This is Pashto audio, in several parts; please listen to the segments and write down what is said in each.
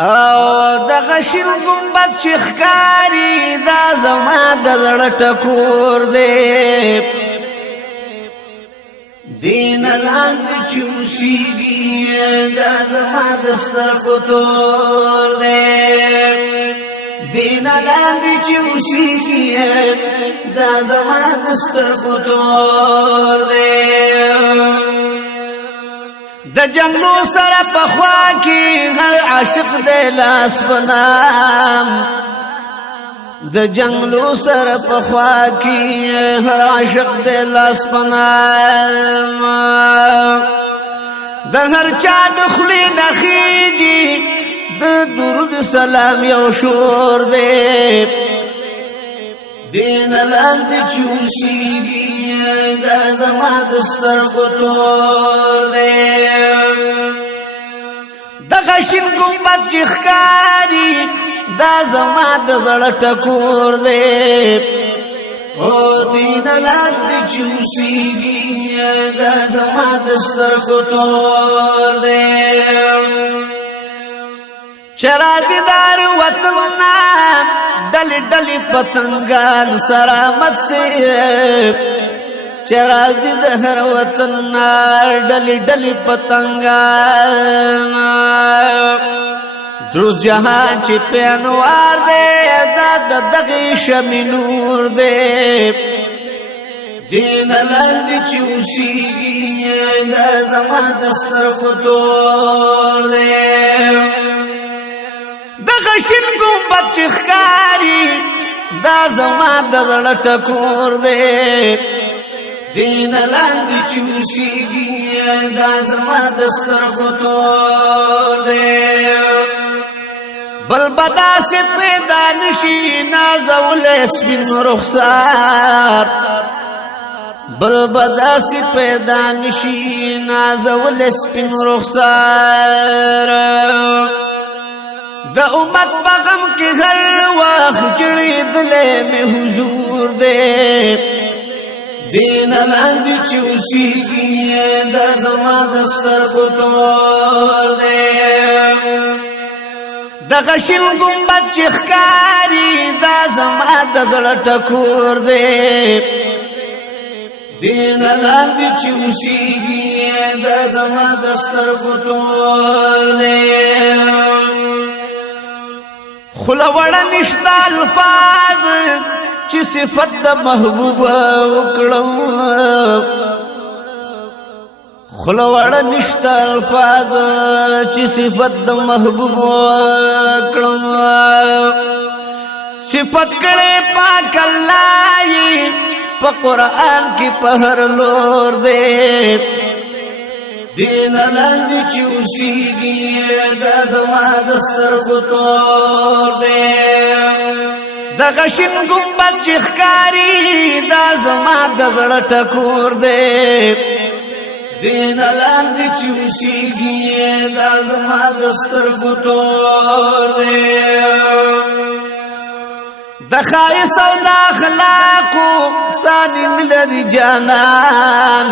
او دغه شین ګمبد چې ښکاري دا زما د زړه ټکور دی دین لاندې چې اوسېږي دا زما د سترګو تور دی دین لاندې چې اوسېږي دا زما د سترګو تور دی د جنگلو سره پخوا کې هر عاشق دی لاس بنام د جنگلو سره پخوا کې هر عاشق دی لاس بنام د هر چا د خولې نه خېږي د درود سلام یو شور دی دین لاندې چې اوسېږي دا زما د سترګو تور دی دغه شین ګمبد چې ښکاري دا زما د زړه ټکور دی او دین لاندې چې اوسېږي دا زما د سترګو تور دی چرازی دار وطن نام ڈلی ڈلی پتنگان سرامت سے چرازی دار وطن نام ڈلی ڈلی پتنگان دروز جہاں چی پینوار دے داد دغی شمی نور دے دین لاندې چې اوسېږي دا زما د سترګو تور دی دغه شین ګمبد چې ښکاري دا زما د زړه ټکور دی دین لاندې چې اوسېږي دا زما د سترګو تور دی بل بداسې پیدا نشي نازولی سپین رخسار بل بداسې پیدا نشي نازولی سپین رخسار د امت بغم کی هر وخت کړي دلې می حضور دې دین لاندې چې اوسېږي دا زما د سترګو تور دی دغه شین ګمبد چې ښکاري دا زما د زړه ټکور دی دین لاندې چې اوسېږي دا زما د سترګو تور دی خلا وړه نشتا الفاظ چې صفت د محبوب وکړم خلا وړه نشتا الفاظ چې صفت د محبوب وکړم صفت کړي پاک الله په قران کې په هر لور دی دین لاندې چې اوسېږي دا زما د سترګو تور دی دغه شین ګمبد چې ښکاري دا زما د زړه ټکور دی دین لاندې چې اوسېږي دا زما د سترګو تور دی د ښایست او د اخلاقو ثاني لري جانان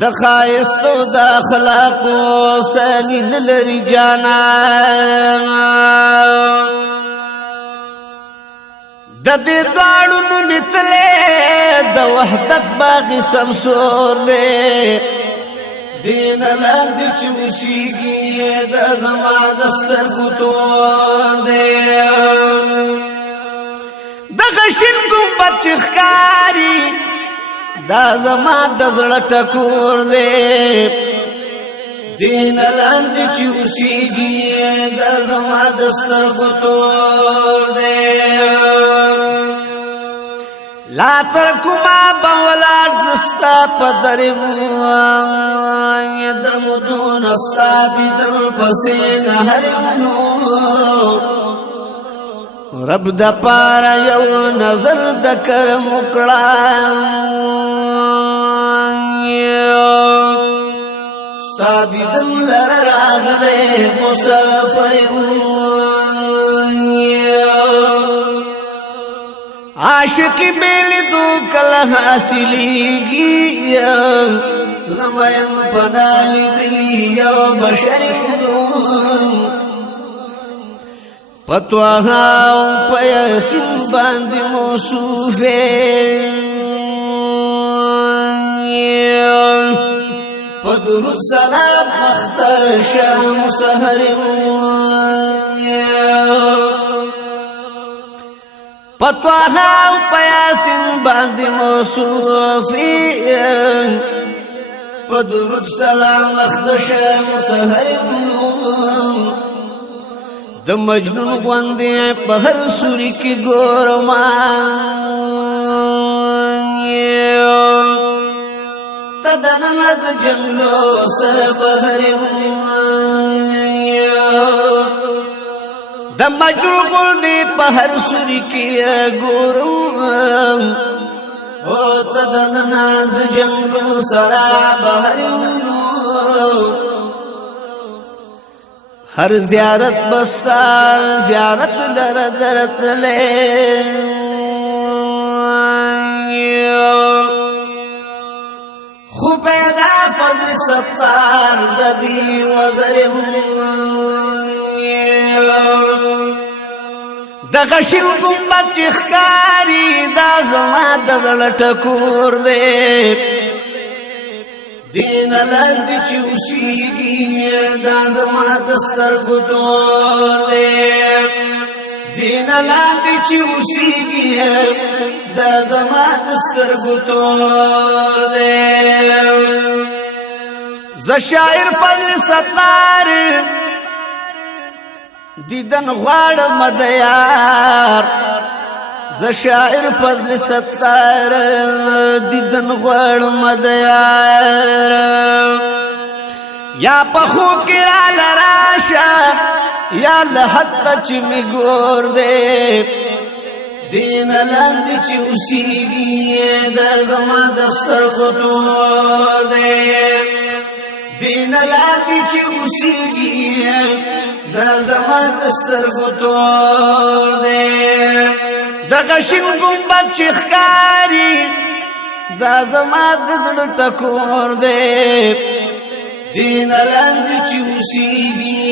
د ښایست او د اخلاقو ثاني لري جانان د دې دواړو نومې تلې د وحدت باغ سمسور دی دین لاندې چې اوسېږي دا زما د سترګو تور دی دغه شین ګمبد چې ښکاري دا زما د زړه ټکور دی دین لاندې چې اوسېږي دا زما د سترګو تور دی لا تر کومه به ولاړ زستا په درې د مدون ستا بدر پسې نه هرمنو رب د پاره یو نظر د کرم وکړه ستا بدر لره راغلی مسافر عاشقی بیلی دو کل حاصلیگی زمین پنالی دلی یا بشری دو پتوها په یاسین باندې موصوف په درود سلام مختشم سحر پتوها په یاسین باندې موصوف په درود سلام مختشم سحر د مجنون غوندې په هر سوري کې ګورما تدنه ز جنگلو سر بهر د مجنون غوندې په هر سوري کې ګورم او تدنه ز جنگلو سر بهر ہر زیارت بستا زیارت درت لے خوب پیدا فضل ستار زبی وزر دغشل گمبت چخکاری دا زما دغل ٹکور دے دین لاندې چې اوسېږي دا زما د سترګو تور دی دین لاندې چې اوسېږي دا زما د سترګو تور دی زه شاعر فضل ستار دیدن غواړم د یار ز شاعر فضل ستار دیدن غواړم د یار یا په خوب کې را لراشه یا له حد چې می ګور دې دین لاندې چې اوسېږي دا زما د سترګو تور دی دین لاندې چې اوسېږي دا زما د سترګو تور دی دغه شین ګمبد چې ښکاري دا زما د زړه ټکور دی دین لاندې چې اوسېږي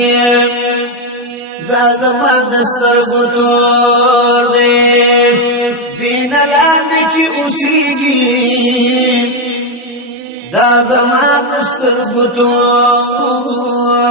دا زما د سترګو تور دی دین لاندې چې اوسېږي دا زما د سترګو تور